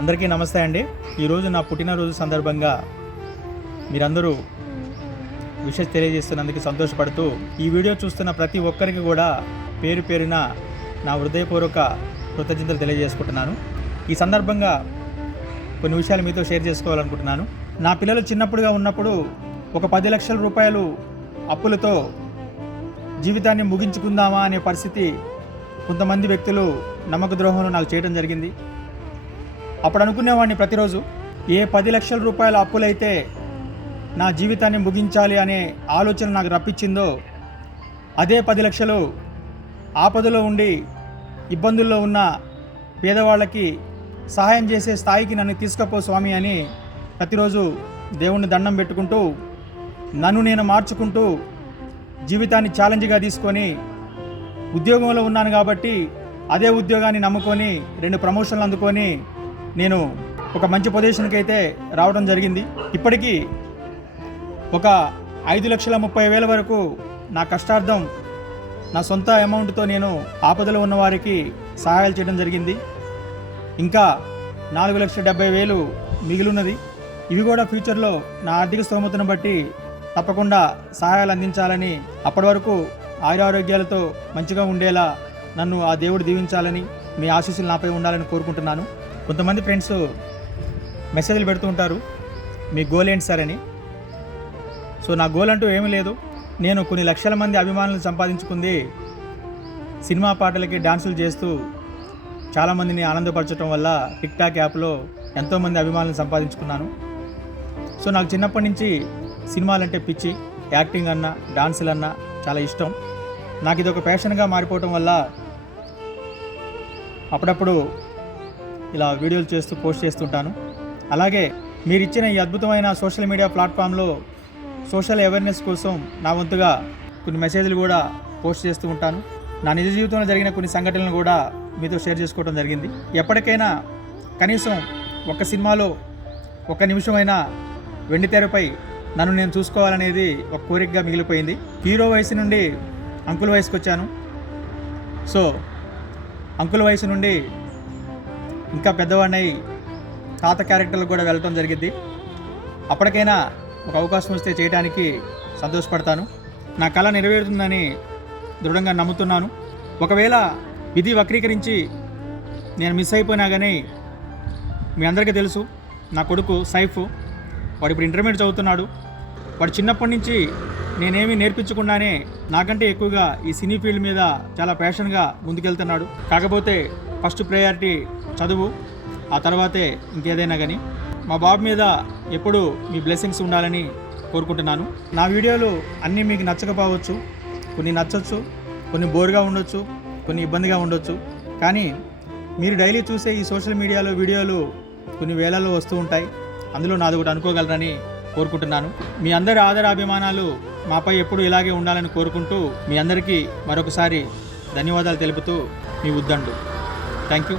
అందరికీ నమస్తే అండి. ఈరోజు నా పుట్టినరోజు సందర్భంగా మీరందరూ విషెస్ తెలియజేస్తున్నందుకు సంతోషపడుతూ ఈ వీడియో చూస్తున్న ప్రతి ఒక్కరికి కూడా పేరు పేరున నా హృదయపూర్వక కృతజ్ఞతలు తెలియజేసుకుంటున్నాను. ఈ సందర్భంగా కొన్ని విషయాలు మీతో షేర్ చేసుకోవాలనుకుంటున్నాను. నా పిల్లలు చిన్నప్పుడుగా ఉన్నప్పుడు ఒక పది లక్షల రూపాయలు అప్పులతో జీవితాన్ని ముగించుకుందామా అనే పరిస్థితి కొంతమంది వ్యక్తులు నమ్మక ద్రోహంలో నాకు చేయడం జరిగింది. అప్పుడు అనుకునేవాడిని ప్రతిరోజు ఏ పది లక్షల రూపాయల అప్పులైతే నా జీవితాన్ని ముగించాలి అనే ఆలోచన నాకు రప్పించిందో అదే పది లక్షలు ఆపదలో ఉండి ఇబ్బందుల్లో ఉన్న పేదవాళ్ళకి సహాయం చేసే స్థాయికి నన్ను తీసుకపో స్వామి అని ప్రతిరోజు దేవుణ్ణి దండం పెట్టుకుంటూ నన్ను నేను మార్చుకుంటూ జీవితాన్ని ఛాలెంజ్గా తీసుకొని ఉద్యోగంలో ఉన్నాను కాబట్టి అదే ఉద్యోగాన్ని నమ్ముకొని రెండు ప్రమోషన్లు అందుకొని నేను ఒక మంచి పొజిషన్కి అయితే రావడం జరిగింది. ఇప్పటికీ ఒక ఐదు లక్షల ముప్పై వేల వరకు నా కష్టార్థం నా సొంత అమౌంట్తో నేను ఆపదలో ఉన్న వారికి సహాయాలు చేయడం జరిగింది. ఇంకా నాలుగు లక్షల డెబ్బై వేలు మిగిలినది ఇవి కూడా ఫ్యూచర్లో నా ఆర్థిక స్తోమతను బట్టి తప్పకుండా సహాయాలు అందించాలని అప్పటి వరకు ఆయురారోగ్యాలతో మంచిగా ఉండేలా నన్ను ఆ దేవుడు దీవించాలని మీ ఆశీస్సులు నాపై ఉండాలని కోరుకుంటున్నాను. కొంతమంది ఫ్రెండ్స్ మెసేజ్లు పెడుతూ ఉంటారు మీ గోల్ ఏంటి సార్ అని. సో నా గోల్ అంటూ ఏమీ లేదు. నేను కొన్ని లక్షల మంది అభిమానులను సంపాదించుకుంది సినిమా పాటలకి డాన్సులు చేస్తూ చాలామందిని ఆనందపరచడం వల్ల టిక్ టాక్ యాప్లో ఎంతోమంది అభిమానులను సంపాదించుకున్నాను. సో నాకు చిన్నప్పటి నుంచి సినిమాలంటే పిచ్చి యాక్టింగ్ అన్నా డాన్సులు అన్నా చాలా ఇష్టం. నాకు ఇది ఒక ప్యాషన్గా మారిపోవటం వల్ల అప్పుడప్పుడు ఇలా వీడియోలు చేస్తూ పోస్ట్ చేస్తుంటాను. అలాగే మీరు ఇచ్చిన ఈ అద్భుతమైన సోషల్ మీడియా ప్లాట్ఫామ్లో సోషల్ అవేర్నెస్ కోసం నా వంతుగా కొన్ని మెసేజ్లు కూడా పోస్ట్ చేస్తూ ఉంటాను. నా నిజ జీవితంలో జరిగిన కొన్ని సంఘటనలు కూడా మీతో షేర్ చేసుకోవడం జరిగింది. ఎప్పటికైనా కనీసం ఒక సినిమాలో ఒక నిమిషమైనా వెండి తెరపై నన్ను నేను చూసుకోవాలనేది ఒక కోరికగా మిగిలిపోయింది. హీరో వయసు నుండి అంకుల వయసుకు వచ్చాను సో అంకుల వయసు నుండి ఇంకా పెద్దవాడినై తాత క్యారెక్టర్లు కూడా వెళ్ళటం జరిగింది అప్పటికైనా ఒక అవకాశం వస్తే చేయడానికి సంతోషపడతాను. నా కళ నెరవేరుతుందని దృఢంగా నమ్ముతున్నాను. ఒకవేళ విధి వక్రీకరించి నేను మిస్ అయిపోయినా కానీ మీ అందరికీ తెలుసు నా కొడుకు సైఫ్ వాడు ఇప్పుడు ఇంటర్మీడియట్ చదువుతున్నాడు. వాడు చిన్నప్పటి నుంచి నేనేమీ నేర్పించకుండానే నాకంటే ఎక్కువగా ఈ సినీ ఫీల్డ్ మీద చాలా ప్యాషన్గా ముందుకెళ్తున్నాడు. కాకపోతే ఫస్ట్ ప్రయారిటీ చదువు ఆ తర్వాతే ఇంకేదైనా కానీ మా బాబు మీద ఎప్పుడూ మీ బ్లెస్సింగ్స్ ఉండాలని కోరుకుంటున్నాను. నా వీడియోలు అన్నీ మీకు నచ్చకపోవచ్చు. కొన్ని నచ్చవచ్చు కొన్ని బోర్గా ఉండొచ్చు కొన్ని ఇబ్బందిగా ఉండొచ్చు. కానీ మీరు డైలీ చూసే ఈ సోషల్ మీడియాలో వీడియోలు కొన్ని వేలలో వస్తూ ఉంటాయి. అందులో నాది ఒకటి అనుకోగలరని కోరుకుంటున్నాను. మీ అందరి ఆదర అభిమానాలు మాపై ఎప్పుడు ఇలాగే ఉండాలని కోరుకుంటూ మీ అందరికీ మరొకసారి ధన్యవాదాలు తెలుపుతూ మీ Uddandu. Thank you.